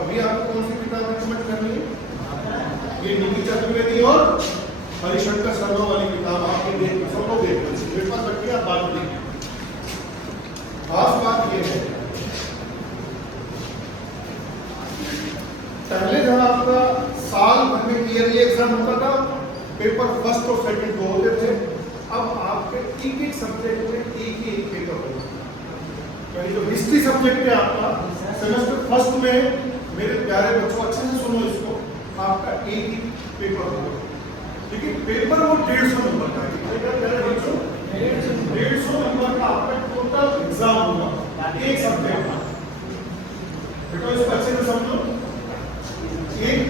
अभी आपको कौन सी किताब रिकमेंड करनी है? ये नीति चतुर्वेदी और हरिशंकर शर्मा वाली किताब आपके देख सब लोग देख लो, मेरे पास रखिए, आप बात देखिए। खास बात ये है, पहले जब आपका साल भर में ईयरली एग्जाम होता था, पेपर फर्स्ट और सेकंड को होते थे, अब आपके एक एक सब्जेक्ट में एक ही एक पेपर होगा। यानी जो हिस्ट्री सब्जेक्ट है आपका सेमेस्टर फर्स्ट में, मेरे प्यारे बच्चों अच्छे से सुनो इसको, आपका एक ही पेपर होगा, लेकिन पेपर वो 150 नंबर का है। 150 नंबर का आपका टोटल एग्जाम होगा एक सब्जेक्ट का। बेटा इसको अच्छे से समझो, एक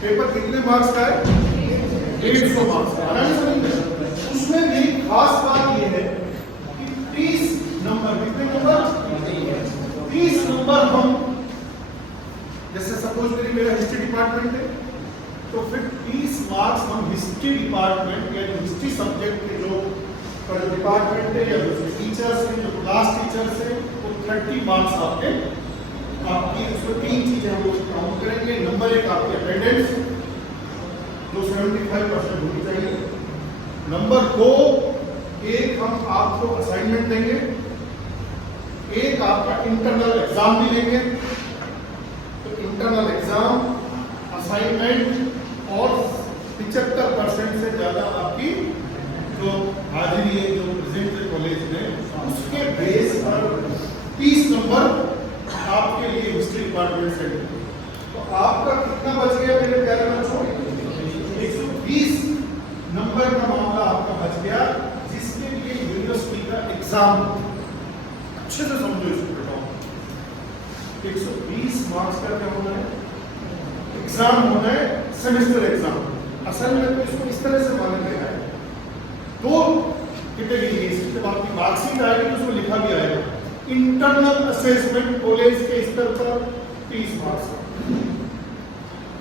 पेपर कितने मार्क्स का है? 150 मार्क्स का। उसमें भी खास बात यह है कि 30 नंबर, कितने नंबर? 30 नंबर हम, जैसे सपोज करिए मेरा हिस्ट्री डिपार्टमेंट है, तो फिर 30 मार्क्स हम हिस्ट्री डिपार्टमेंट या हिस्ट्री सब्जेक्ट के जो डिपार्टमेंट है या जो टीचर्स हैं, जो क्लास टीचर्स हैं, वो 30 मार्क्स आपकी उसमें 3 चीजें हम लोग काउंट करेंगे। नंबर एक आपकी अटेंडेंस, जो 75% होनी चाहिए। नंबर 2, एक हम आपको असाइनमेंट देंगे, एक आपका इंटरनल एग्जाम भी लेंगे। तो इंटरनल एग्जाम, असाइनमेंट और 75% से ज्यादा आपकी जो हाजिरी है, जो प्रेजेंट है कॉलेज में, उसके बेस पर 30 नंबर आपके लिए हिस्ट्री डिपार्टमेंट से। तो आपका कितना बच गया मेरे प्यारे बच्चों? 120 नंबर का मामला आपका बच गया, जिसके लिए यूनिवर्सिटी का एग्जाम, अच्छे से समझो इसको बेटा, 120 मार्क्स का क्या होना है? एग्जाम होना है, सेमेस्टर एग्जाम। असल में तो इसको इस तरह से माना गया है, 2 कैटेगरी, इसके बाद की मार्कशीट आएगी तो उसमें लिखा भी आएगा, इंटरनल असेसमेंट कॉलेज के स्तर पर 30 मार्क्स,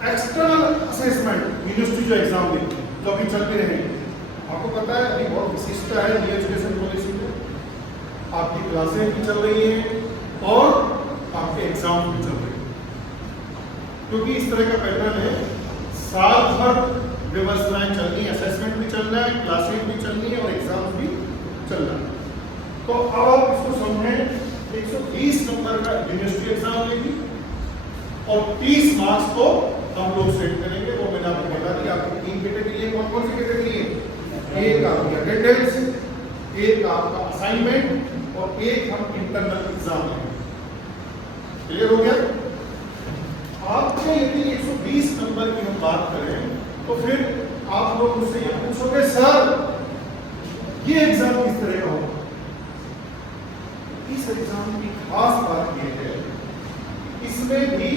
एक्सटर्नल असेसमेंट यूनिवर्सिटी जो एग्जाम देती है, जो अभी चलते रहेंगे। आपको पता है अभी बहुत विशिष्टता है न्यू एजुकेशन पॉलिसी में, आपकी क्लासें भी चल रही हैं और आपके एग्जाम भी चल रहे हैं, क्योंकि इस तरह का पैटर्न है, साल भर व्यवस्थाएं चल रही है, असेसमेंट भी चल रहा है, क्लासें भी चल रही है और एग्जाम भी चल रहा है। तो अब आप इसको समझें, 120 नंबर का यूनिवर्सिटी एग्जाम लेगी और 30 मार्क्स को हम लोग सेट करेंगे। वो मैंने आपको बता दिया, आपको 3 कैटेगरी है। कौन कौन सी कैटेगरी है? एक आपकी अटेंडेंस, एक आपका असाइनमेंट और एक हम इंटरनल एग्जाम लेंगे। क्लियर हो गया? आपके यदि 120 नंबर की हम बात करें तो फिर आप लोग मुझसे ये पूछोगे, सर ये एग्जाम किस तरह का होगा? इस एग्जाम की खास बात यह है, इसमें भी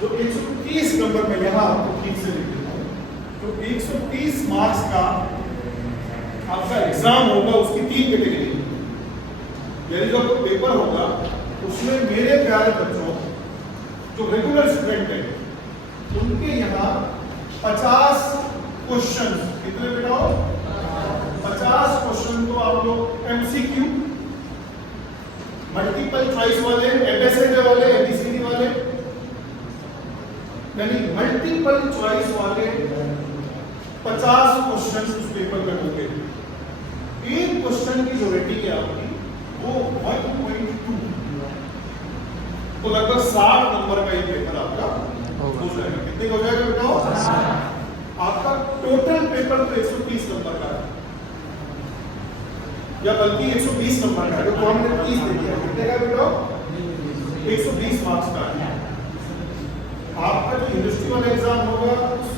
जो 130 नंबर में, यहां आपको ठीक से लिख देता हूं, जो 130 मार्क्स का आपका एग्जाम होगा, उसकी 3 कैटेगरी, यानी जो आपका पेपर होगा उसमें मेरे प्यारे बच्चों जो रेगुलर स्टूडेंट है, उनके यहाँ 50 क्वेश्चन, कितने बेटाओ? 50 क्वेश्चन तो आप लोग एमसीक्यू, मल्टीपल चॉइस वाले, एमएसए वाले, एबीसीडी वाले, यानी मल्टीपल चॉइस वाले 50 क्वेश्चन उस पेपर में होंगे। एक क्वेश्चन की जो रेटिंग है आपकी वो 1.2, तो लगभग 60 नंबर का ये पेपर आपका हो जाएगा। कितने हो जाएगा बेटा? आपका टोटल पेपर तो 130 नंबर का है, या बल्कि 120 नंबर का है, तो हमने 30 दे दिया। कितने का बेटा? 120 मार्क्स का है। आपका जो यूनिवर्सिटी वाला एग्जाम होगा,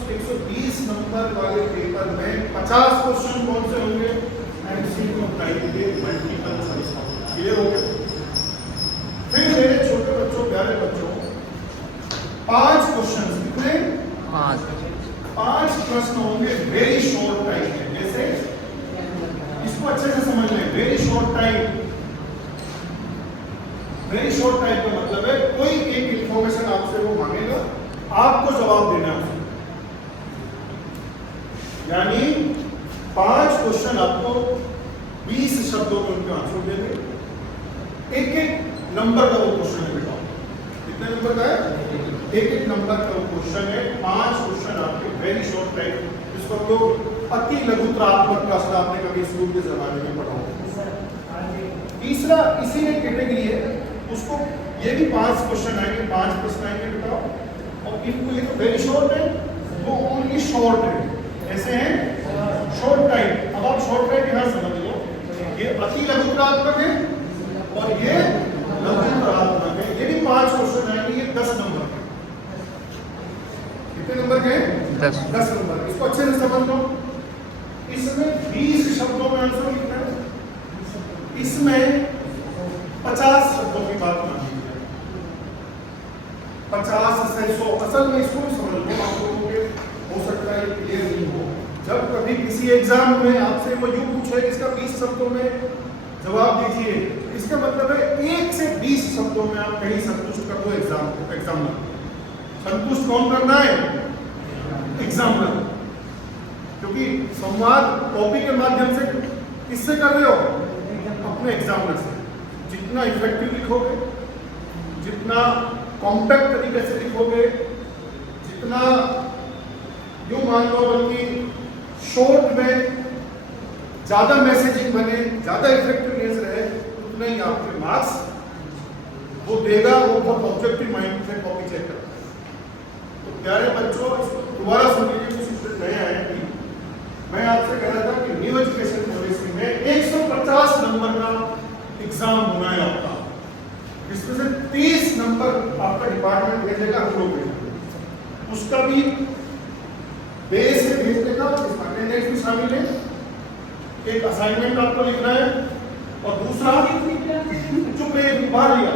120 नंबर वाले पेपर में 50 क्वेश्चन कौन से होंगे? एमसीक्यू टाइप के, मल्टीपल चॉइस। क्लियर हो गया? फिर मेरे छोटे बच्चों, प्यारे बच्चों, 5 क्वेश्चन, कितने? 5 प्रश्न होंगे वेरी शॉर्ट टाइम में। जैसे इसको अच्छे से समझ लें, very short time. Very short time का मतलब है कोई एक इंफॉर्मेशन आपसे वो मांगेगा, आपको जवाब देना है, यानी 5 क्वेश्चन आपको 20 शब्दों में उनके आंसर देंगे। एक एक नंबर का वो क्वेश्चन है बेटा, कितने नंबर का है? एक एक नंबर का क्वेश्चन है। 5 क्वेश्चन आपके वेरी शॉर्ट टाइम, जिसको हम लोग अति लघुत्रात्मक प्रश्न आपने कभी स्कूल के जमाने में पढ़ा होगा। तीसरा इसी में कैटेगरी है, उसको ये भी 5 क्वेश्चन आएंगे, 5 प्रश्न आएंगे बेटा, और इनको ये तो वेरी शॉर्ट है, वो ओनली शॉर्ट है, ऐसे हैं शॉर्ट टाइम। अब आप शॉर्ट टाइम यहाँ समझ लो, ये अति लघुत्रात्मक है और ये लघुत्रात्मक है। ये भी 5 क्वेश्चन आएंगे, ये 10 नंबर के। कितने नंबर के? 10 नंबर। इसको अच्छे से समझ लो। इसमें 20 शब्दों में आंसर लिखना है, इसमें 50 शब्दों की बात मानी है, 50 से 100। असल में इसको समझ लो, आप लोगों के हो सकता है क्लियर नहीं हो। जब कभी किसी एग्जाम में आपसे वो यूं पूछे इसका 20 शब्दों में जवाब दीजिए, इसका मतलब है 1 से 20 शब्दों में आप कहीं संतुष्ट कर दो एग्जामिनर। संतुष्ट कौन करना है? एग्जामिनर। क्योंकि संवाद कॉपी के माध्यम से किससे कर रहे हो? अपने एग्जामिनर से। जितना इफेक्टिव लिखोगे, जितना कॉम्पैक्ट तरीके से लिखोगे, जितना यूं मान लो बल्कि शॉर्ट में ज्यादा मैसेजिंग बने, ज्यादा इफेक्टिवनेस रहे, उतना ही आपके मार्क्स वो देगा। वो बहुत ऑब्जेक्टिव माइंड से कॉपी चेक करता है। तो प्यारे बच्चों, इसको दोबारा सुन लीजिए, कुछ स्टूडेंट नए आए हैं। मैं आपसे कह रहा था कि न्यू एजुकेशन पॉलिसी में 150 नंबर का एग्जाम होना है आपका, जिसमें से 30 नंबर आपका डिपार्टमेंट भेजेगा, हम लोग भेजेंगे। उसका भी बेस से भेजने का, इसमें अटेंडेंस भी शामिल है, एक असाइनमेंट आपको लिखना है, और दूसरा चुप रहिए, बाहर लिया